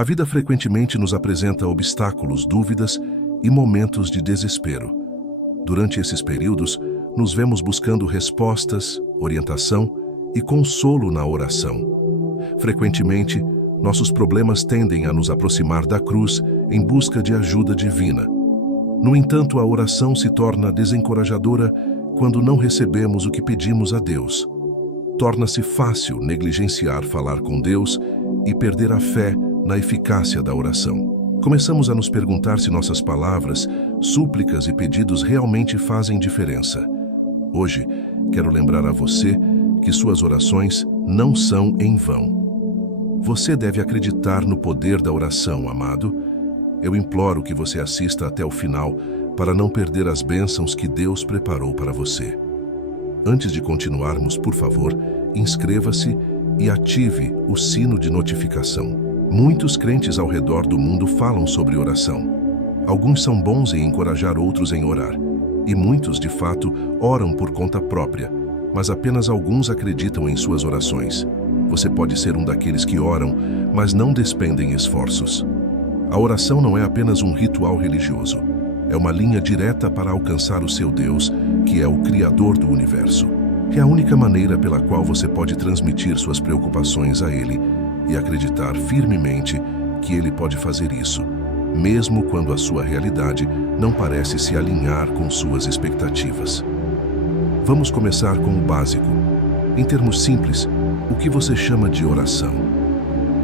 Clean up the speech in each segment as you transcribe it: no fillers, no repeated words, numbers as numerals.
A vida frequentemente nos apresenta obstáculos, dúvidas e momentos de desespero. Durante esses períodos, nos vemos buscando respostas, orientação e consolo na oração. Frequentemente, nossos problemas tendem a nos aproximar da cruz em busca de ajuda divina. No entanto, a oração se torna desencorajadora quando não recebemos o que pedimos a Deus. Torna-se fácil negligenciar falar com Deus e perder a fé na eficácia da oração. Começamos a nos perguntar se nossas palavras, súplicas e pedidos realmente fazem diferença. Hoje, quero lembrar a você que suas orações não são em vão. Você deve acreditar no poder da oração, amado. Eu imploro que você assista até o final para não perder as bênçãos que Deus preparou para você. Antes de continuarmos, por favor, inscreva-se e ative o sino de notificação. Muitos crentes ao redor do mundo falam sobre oração. Alguns são bons em encorajar outros em orar, e muitos, de fato, oram por conta própria, mas apenas alguns acreditam em suas orações. Você pode ser um daqueles que oram, mas não despendem esforços. A oração não é apenas um ritual religioso. É uma linha direta para alcançar o seu Deus, que é o Criador do universo. É a única maneira pela qual você pode transmitir suas preocupações a Ele e acreditar firmemente que Ele pode fazer isso, mesmo quando a sua realidade não parece se alinhar com suas expectativas. Vamos começar com o básico. Em termos simples, o que você chama de oração?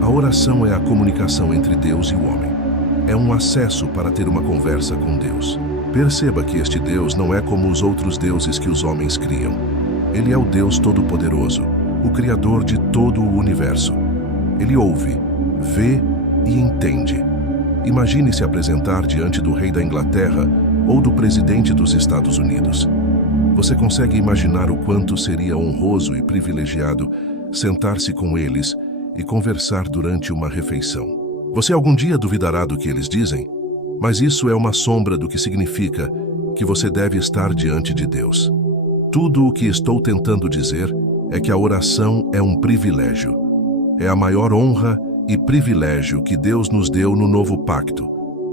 A oração é a comunicação entre Deus e o homem. É um acesso para ter uma conversa com Deus. Perceba que este Deus não é como os outros deuses que os homens criam. Ele é o Deus Todo-Poderoso, o Criador de todo o universo. Ele ouve, vê e entende. Imagine se apresentar diante do rei da Inglaterra ou do presidente dos Estados Unidos. Você consegue imaginar o quanto seria honroso e privilegiado sentar-se com eles e conversar durante uma refeição? Você algum dia duvidará do que eles dizem, mas isso é uma sombra do que significa que você deve estar diante de Deus. Tudo o que estou tentando dizer é que a oração é um privilégio. É a maior honra e privilégio que Deus nos deu no novo pacto,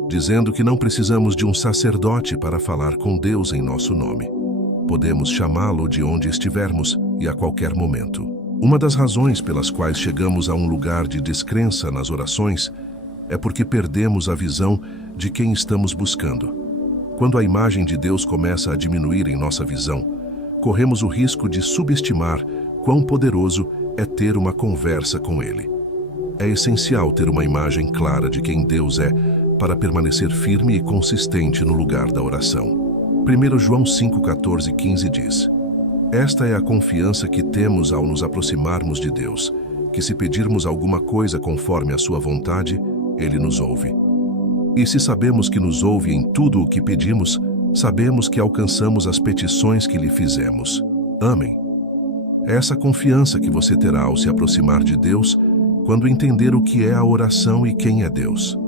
dizendo que não precisamos de um sacerdote para falar com Deus em nosso nome. Podemos chamá-lo de onde estivermos e a qualquer momento. Uma das razões pelas quais chegamos a um lugar de descrença nas orações é porque perdemos a visão de quem estamos buscando. Quando a imagem de Deus começa a diminuir em nossa visão, corremos o risco de subestimar quão poderoso é ter uma conversa com Ele. É essencial ter uma imagem clara de quem Deus é para permanecer firme e consistente no lugar da oração. 1 João 5:14-15 diz: Esta é a confiança que temos ao nos aproximarmos de Deus, que se pedirmos alguma coisa conforme a sua vontade, Ele nos ouve. E se sabemos que nos ouve em tudo o que pedimos, sabemos que alcançamos as petições que lhe fizemos. Amém. É essa confiança que você terá ao se aproximar de Deus quando entender o que é a oração e quem é Deus.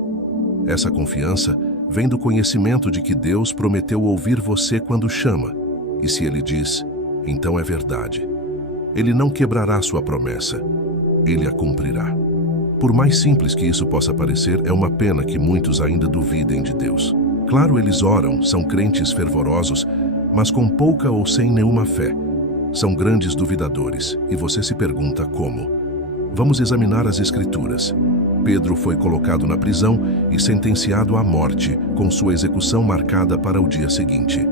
Essa confiança vem do conhecimento de que Deus prometeu ouvir você quando chama, e se Ele diz, então é verdade. Ele não quebrará sua promessa, Ele a cumprirá. Por mais simples que isso possa parecer, é uma pena que muitos ainda duvidem de Deus. Claro, eles oram, são crentes fervorosos, mas com pouca ou sem nenhuma fé. São grandes duvidadores, e você se pergunta como. Vamos examinar as Escrituras. Pedro foi colocado na prisão e sentenciado à morte, com sua execução marcada para o dia seguinte.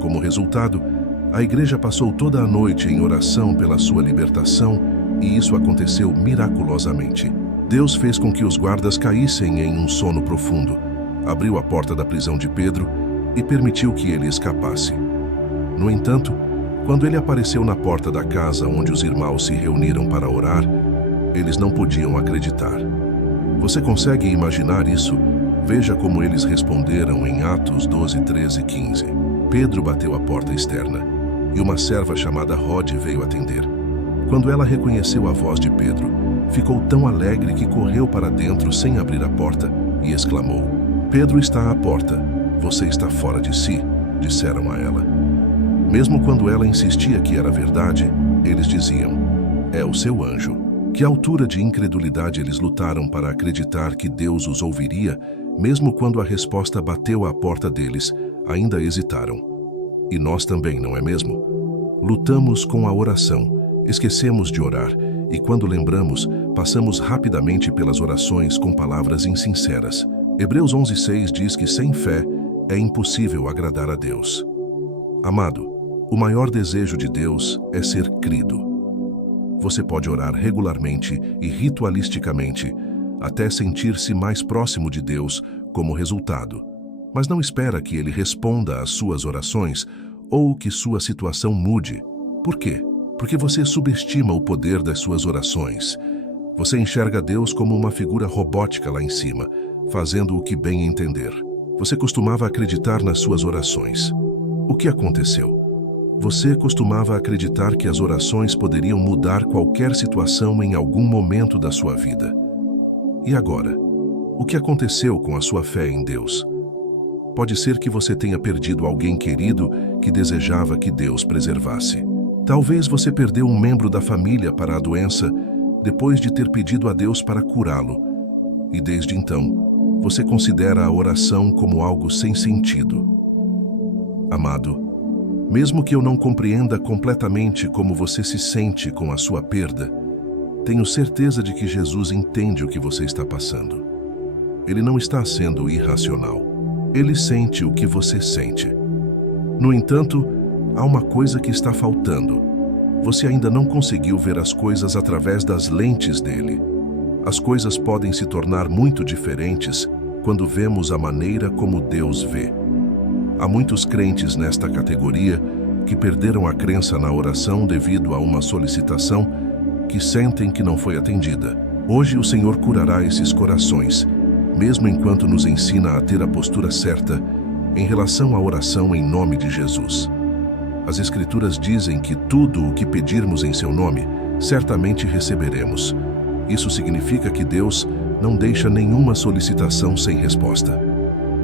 Como resultado, a igreja passou toda a noite em oração pela sua libertação, e isso aconteceu miraculosamente. Deus fez com que os guardas caíssem em um sono profundo, abriu a porta da prisão de Pedro e permitiu que ele escapasse. No entanto, quando ele apareceu na porta da casa onde os irmãos se reuniram para orar, eles não podiam acreditar. Você consegue imaginar isso? Veja como eles responderam em Atos 12, 13 e 15. Pedro bateu a porta externa, e uma serva chamada Rode veio atender. Quando ela reconheceu a voz de Pedro, ficou tão alegre que correu para dentro sem abrir a porta e exclamou: Pedro está à porta, você está fora de si, disseram a ela. Mesmo quando ela insistia que era verdade, eles diziam: é o seu anjo. Que altura de incredulidade eles lutaram para acreditar que Deus os ouviria, mesmo quando a resposta bateu à porta deles, ainda hesitaram. E nós também, não é mesmo? Lutamos com a oração, esquecemos de orar, e quando lembramos, passamos rapidamente pelas orações com palavras insinceras. Hebreus 11:6 diz que sem fé é impossível agradar a Deus. Amado, o maior desejo de Deus é ser crido. Você pode orar regularmente e ritualisticamente, até sentir-se mais próximo de Deus como resultado. Mas não espera que Ele responda às suas orações ou que sua situação mude. Por quê? Porque você subestima o poder das suas orações. Você enxerga Deus como uma figura robótica lá em cima, fazendo o que bem entender. Você costumava acreditar nas suas orações. O que aconteceu? Você costumava acreditar que as orações poderiam mudar qualquer situação em algum momento da sua vida. E agora? O que aconteceu com a sua fé em Deus? Pode ser que você tenha perdido alguém querido que desejava que Deus preservasse. Talvez você perdeu um membro da família para a doença depois de ter pedido a Deus para curá-lo. E desde então, você considera a oração como algo sem sentido. Amado, mesmo que eu não compreenda completamente como você se sente com a sua perda, tenho certeza de que Jesus entende o que você está passando. Ele não está sendo irracional. Ele sente o que você sente. No entanto, há uma coisa que está faltando. Você ainda não conseguiu ver as coisas através das lentes dele. As coisas podem se tornar muito diferentes quando vemos a maneira como Deus vê. Há muitos crentes nesta categoria que perderam a crença na oração devido a uma solicitação que sentem que não foi atendida. Hoje o Senhor curará esses corações, mesmo enquanto nos ensina a ter a postura certa em relação à oração em nome de Jesus. As Escrituras dizem que tudo o que pedirmos em seu nome, certamente receberemos. Isso significa que Deus não deixa nenhuma solicitação sem resposta.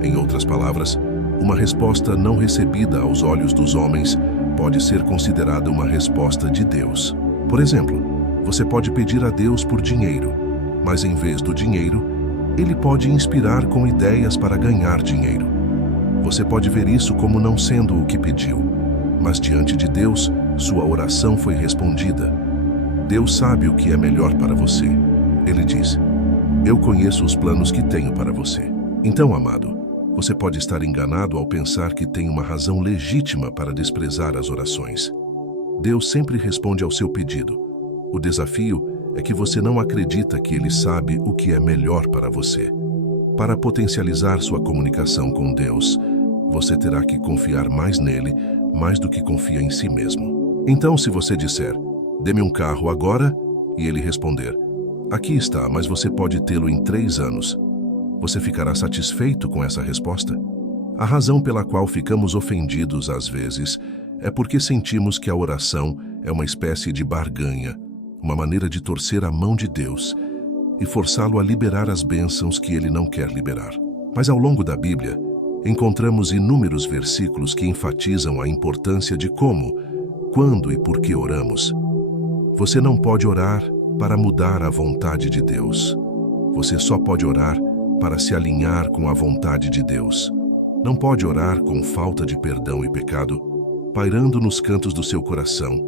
Em outras palavras, uma resposta não recebida aos olhos dos homens pode ser considerada uma resposta de Deus. Por exemplo, você pode pedir a Deus por dinheiro, mas em vez do dinheiro, Ele pode inspirar com ideias para ganhar dinheiro. Você pode ver isso como não sendo o que pediu, mas diante de Deus, sua oração foi respondida. Deus sabe o que é melhor para você. Ele diz: "Eu conheço os planos que tenho para você." Então, amado, você pode estar enganado ao pensar que tem uma razão legítima para desprezar as orações. Deus sempre responde ao seu pedido. O desafio é que você não acredita que Ele sabe o que é melhor para você. Para potencializar sua comunicação com Deus, você terá que confiar mais nele, mais do que confia em si mesmo. Então, se você disser: "Dê-me um carro agora", e ele responder: "Aqui está, mas você pode tê-lo em 3 anos", você ficará satisfeito com essa resposta? A razão pela qual ficamos ofendidos às vezes é porque sentimos que a oração é uma espécie de barganha, uma maneira de torcer a mão de Deus e forçá-lo a liberar as bênçãos que Ele não quer liberar. Mas ao longo da Bíblia, encontramos inúmeros versículos que enfatizam a importância de como, quando e por que oramos. Você não pode orar para mudar a vontade de Deus. Você só pode orar para se alinhar com a vontade de Deus. Não pode orar com falta de perdão e pecado, pairando nos cantos do seu coração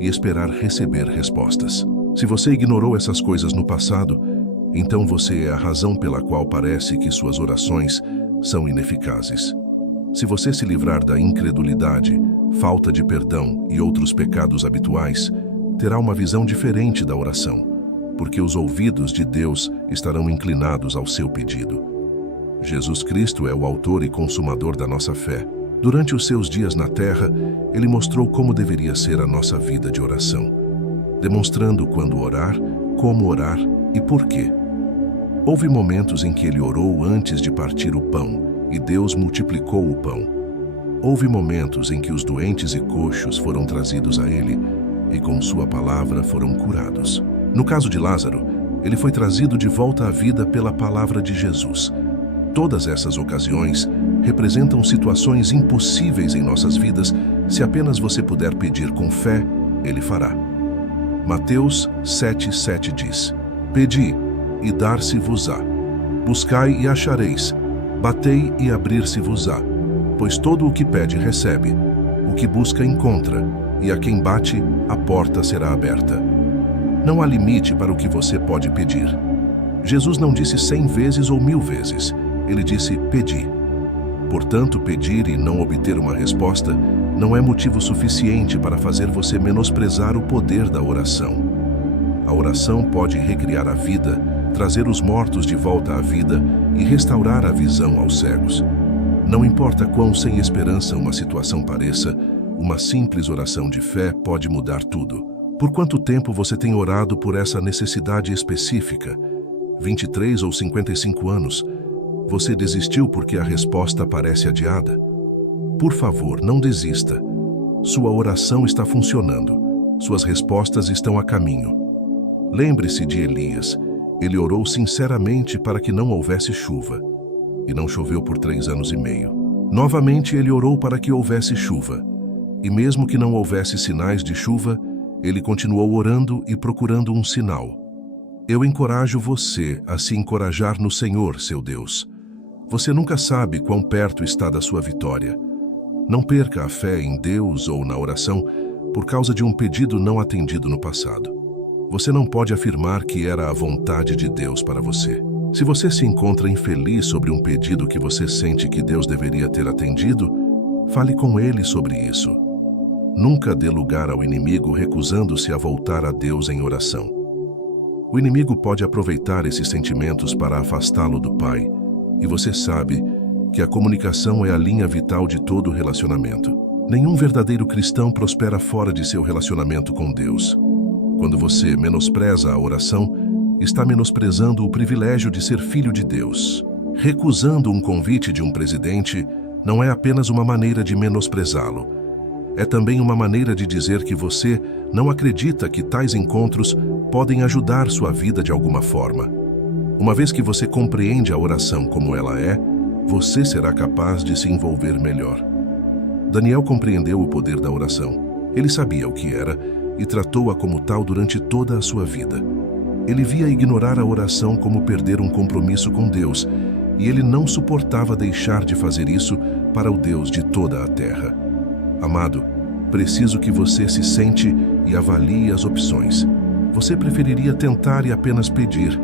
e esperar receber respostas. Se você ignorou essas coisas no passado, então você é a razão pela qual parece que suas orações são ineficazes. Se você se livrar da incredulidade, falta de perdão e outros pecados habituais, terá uma visão diferente da oração, porque os ouvidos de Deus estarão inclinados ao seu pedido. Jesus Cristo é o autor e consumador da nossa fé. Durante os seus dias na terra, Ele mostrou como deveria ser a nossa vida de oração, demonstrando quando orar, como orar e por quê. Houve momentos em que Ele orou antes de partir o pão, e Deus multiplicou o pão. Houve momentos em que os doentes e coxos foram trazidos a Ele, e com sua palavra foram curados. No caso de Lázaro, ele foi trazido de volta à vida pela palavra de Jesus. Todas essas ocasiões representam situações impossíveis em nossas vidas. Se apenas você puder pedir com fé, Ele fará. Mateus 7,7 diz: Pedi, e dar-se-vos-á. Buscai e achareis. Batei e abrir-se-vos-á. Pois todo o que pede recebe, o que busca encontra, e a quem bate, a porta será aberta. Não há limite para o que você pode pedir. Jesus não disse 100 vezes ou 1000 vezes. Ele disse: pedi. Portanto, pedir e não obter uma resposta não é motivo suficiente para fazer você menosprezar o poder da oração. A oração pode recriar a vida, trazer os mortos de volta à vida e restaurar a visão aos cegos. Não importa quão sem esperança uma situação pareça, uma simples oração de fé pode mudar tudo. Por quanto tempo você tem orado por essa necessidade específica? 23 ou 55 anos? Você desistiu porque a resposta parece adiada? Por favor, não desista. Sua oração está funcionando. Suas respostas estão a caminho. Lembre-se de Elias. Ele orou sinceramente para que não houvesse chuva. E não choveu por 3 anos e meio. Novamente ele orou para que houvesse chuva. E mesmo que não houvesse sinais de chuva, ele continuou orando e procurando um sinal. Eu encorajo você a se encorajar no Senhor, seu Deus. Você nunca sabe quão perto está da sua vitória. Não perca a fé em Deus ou na oração por causa de um pedido não atendido no passado. Você não pode afirmar que era a vontade de Deus para você. Se você se encontra infeliz sobre um pedido que você sente que Deus deveria ter atendido, fale com Ele sobre isso. Nunca dê lugar ao inimigo recusando-se a voltar a Deus em oração. O inimigo pode aproveitar esses sentimentos para afastá-lo do Pai, e você sabe que a comunicação é a linha vital de todo relacionamento. Nenhum verdadeiro cristão prospera fora de seu relacionamento com Deus. Quando você menospreza a oração, está menosprezando o privilégio de ser filho de Deus. Recusando um convite de um presidente não é apenas uma maneira de menosprezá-lo. É também uma maneira de dizer que você não acredita que tais encontros podem ajudar sua vida de alguma forma. Uma vez que você compreende a oração como ela é, você será capaz de se envolver melhor. Daniel compreendeu o poder da oração. Ele sabia o que era e tratou-a como tal durante toda a sua vida. Ele via ignorar a oração como perder um compromisso com Deus, e ele não suportava deixar de fazer isso para o Deus de toda a terra. Amado, preciso que você se sente e avalie as opções. Você preferiria tentar e apenas pedir,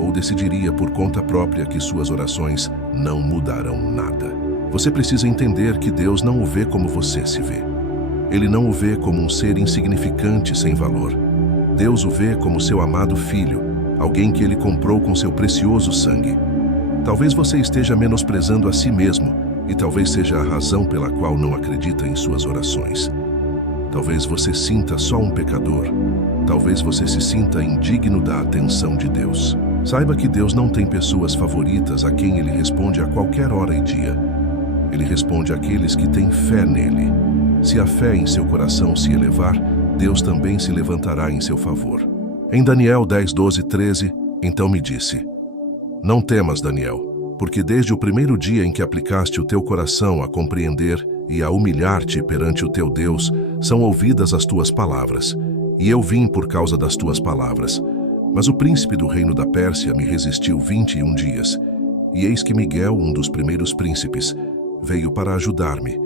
ou decidiria por conta própria que suas orações não mudarão nada? Você precisa entender que Deus não o vê como você se vê. Ele não o vê como um ser insignificante sem valor. Deus o vê como seu amado filho, alguém que ele comprou com seu precioso sangue. Talvez você esteja menosprezando a si mesmo, e talvez seja a razão pela qual não acredita em suas orações. Talvez você sinta só um pecador. Talvez você se sinta indigno da atenção de Deus. Saiba que Deus não tem pessoas favoritas a quem ele responde a qualquer hora e dia. Ele responde àqueles que têm fé nele. Se a fé em seu coração se elevar, Deus também se levantará em seu favor. Em Daniel 10, 12, 13, então me disse: Não temas, Daniel, porque desde o primeiro dia em que aplicaste o teu coração a compreender e a humilhar-te perante o teu Deus, são ouvidas as tuas palavras. E eu vim por causa das tuas palavras. Mas o príncipe do reino da Pérsia me resistiu 21 dias. E eis que Miguel, um dos primeiros príncipes, veio para ajudar-me.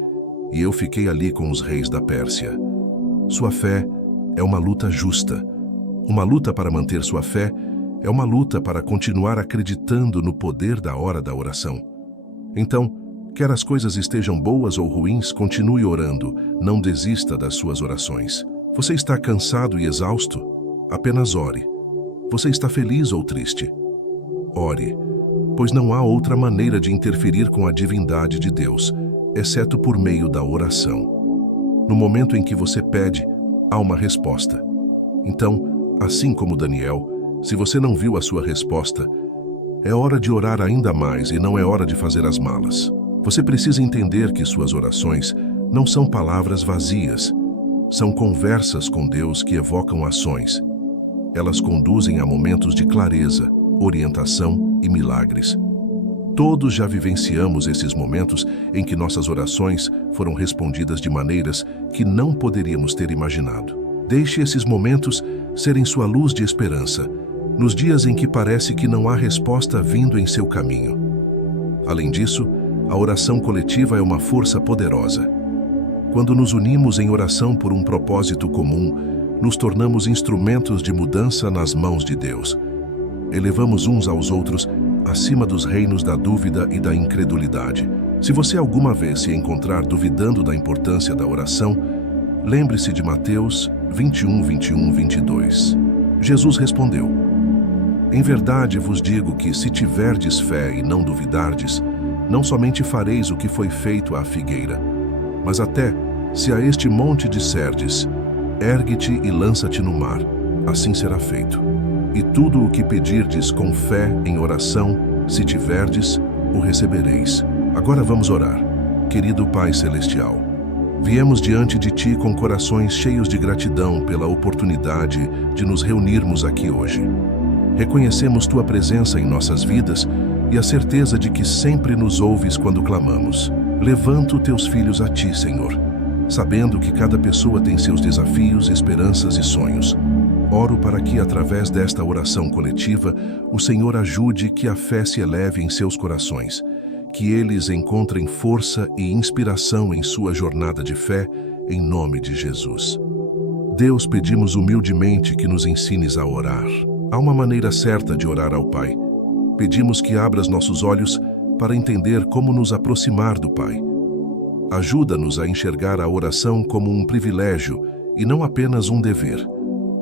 E eu fiquei ali com os reis da Pérsia. Sua fé é uma luta justa. Uma luta para manter sua fé é uma luta para continuar acreditando no poder da hora da oração. Então, quer as coisas estejam boas ou ruins, continue orando, não desista das suas orações. Você está cansado e exausto? Apenas ore. Você está feliz ou triste? Ore, pois não há outra maneira de interferir com a divindade de Deus, exceto por meio da oração. No momento em que você pede, há uma resposta. Então, assim como Daniel, se você não viu a sua resposta, é hora de orar ainda mais e não é hora de fazer as malas. Você precisa entender que suas orações não são palavras vazias, são conversas com Deus que evocam ações. Elas conduzem a momentos de clareza, orientação e milagres. Todos já vivenciamos esses momentos em que nossas orações foram respondidas de maneiras que não poderíamos ter imaginado. Deixe esses momentos serem sua luz de esperança, nos dias em que parece que não há resposta vindo em seu caminho. Além disso, a oração coletiva é uma força poderosa. Quando nos unimos em oração por um propósito comum, nos tornamos instrumentos de mudança nas mãos de Deus. Elevamos uns aos outros acima dos reinos da dúvida e da incredulidade. Se você alguma vez se encontrar duvidando da importância da oração, lembre-se de Mateus 21, 21, 22. Jesus respondeu: Em verdade vos digo que, se tiverdes fé e não duvidardes, não somente fareis o que foi feito à figueira, mas até, se a este monte disserdes, ergue-te e lança-te no mar, assim será feito. E tudo o que pedirdes com fé em oração, se tiverdes, o recebereis. Agora vamos orar. Querido Pai Celestial, viemos diante de Ti com corações cheios de gratidão pela oportunidade de nos reunirmos aqui hoje. Reconhecemos Tua presença em nossas vidas e a certeza de que sempre nos ouves quando clamamos. Levanto Teus filhos a Ti, Senhor, sabendo que cada pessoa tem seus desafios, esperanças e sonhos. Oro para que, através desta oração coletiva, o Senhor ajude que a fé se eleve em seus corações, que eles encontrem força e inspiração em sua jornada de fé, em nome de Jesus. Deus, pedimos humildemente que nos ensines a orar. Há uma maneira certa de orar ao Pai. Pedimos que abras nossos olhos para entender como nos aproximar do Pai. Ajuda-nos a enxergar a oração como um privilégio e não apenas um dever.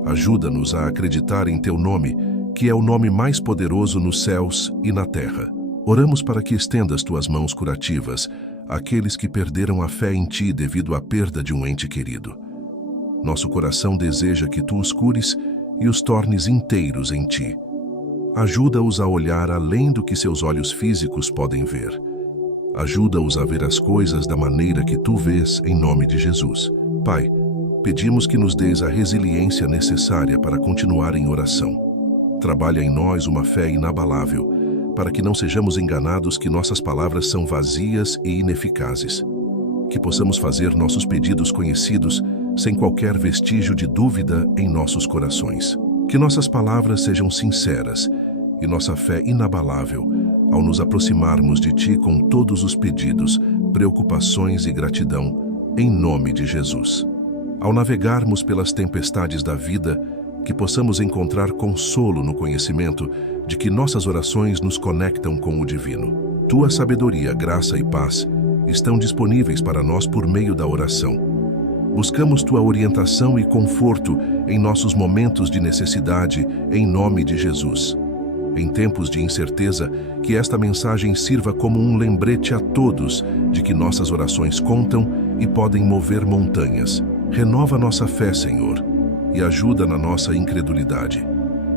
Ajuda-nos a acreditar em Teu nome, que é o nome mais poderoso nos céus e na terra. Oramos para que estendas Tuas mãos curativas àqueles que perderam a fé em Ti devido à perda de um ente querido. Nosso coração deseja que Tu os cures e os tornes inteiros em Ti. Ajuda-os a olhar além do que seus olhos físicos podem ver. Ajuda-os a ver as coisas da maneira que Tu vês, em nome de Jesus. Pai, pedimos que nos dês a resiliência necessária para continuar em oração. Trabalha em nós uma fé inabalável, para que não sejamos enganados que nossas palavras são vazias e ineficazes. Que possamos fazer nossos pedidos conhecidos sem qualquer vestígio de dúvida em nossos corações. Que nossas palavras sejam sinceras e nossa fé inabalável ao nos aproximarmos de Ti com todos os pedidos, preocupações e gratidão, em nome de Jesus. Ao navegarmos pelas tempestades da vida, que possamos encontrar consolo no conhecimento de que nossas orações nos conectam com o divino. Tua sabedoria, graça e paz estão disponíveis para nós por meio da oração. Buscamos Tua orientação e conforto em nossos momentos de necessidade, em nome de Jesus. Em tempos de incerteza, que esta mensagem sirva como um lembrete a todos de que nossas orações contam e podem mover montanhas. Renova nossa fé, Senhor, e ajuda na nossa incredulidade.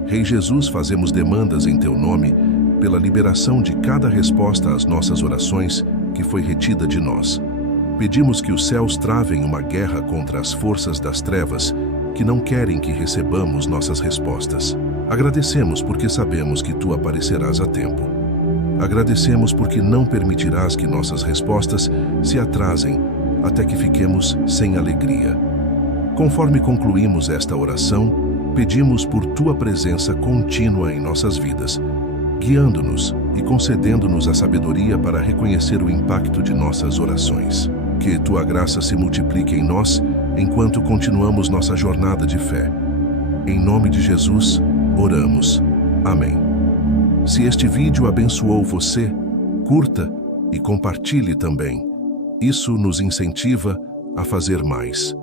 Rei Jesus, fazemos demandas em Teu nome pela liberação de cada resposta às nossas orações que foi retida de nós. Pedimos que os céus travem uma guerra contra as forças das trevas que não querem que recebamos nossas respostas. Agradecemos porque sabemos que Tu aparecerás a tempo. Agradecemos porque não permitirás que nossas respostas se atrasem até que fiquemos sem alegria. Conforme concluímos esta oração, pedimos por Tua presença contínua em nossas vidas, guiando-nos e concedendo-nos a sabedoria para reconhecer o impacto de nossas orações. Que Tua graça se multiplique em nós enquanto continuamos nossa jornada de fé. Em nome de Jesus, oramos. Amém. Se este vídeo abençoou você, curta e compartilhe também. Isso nos incentiva a fazer mais.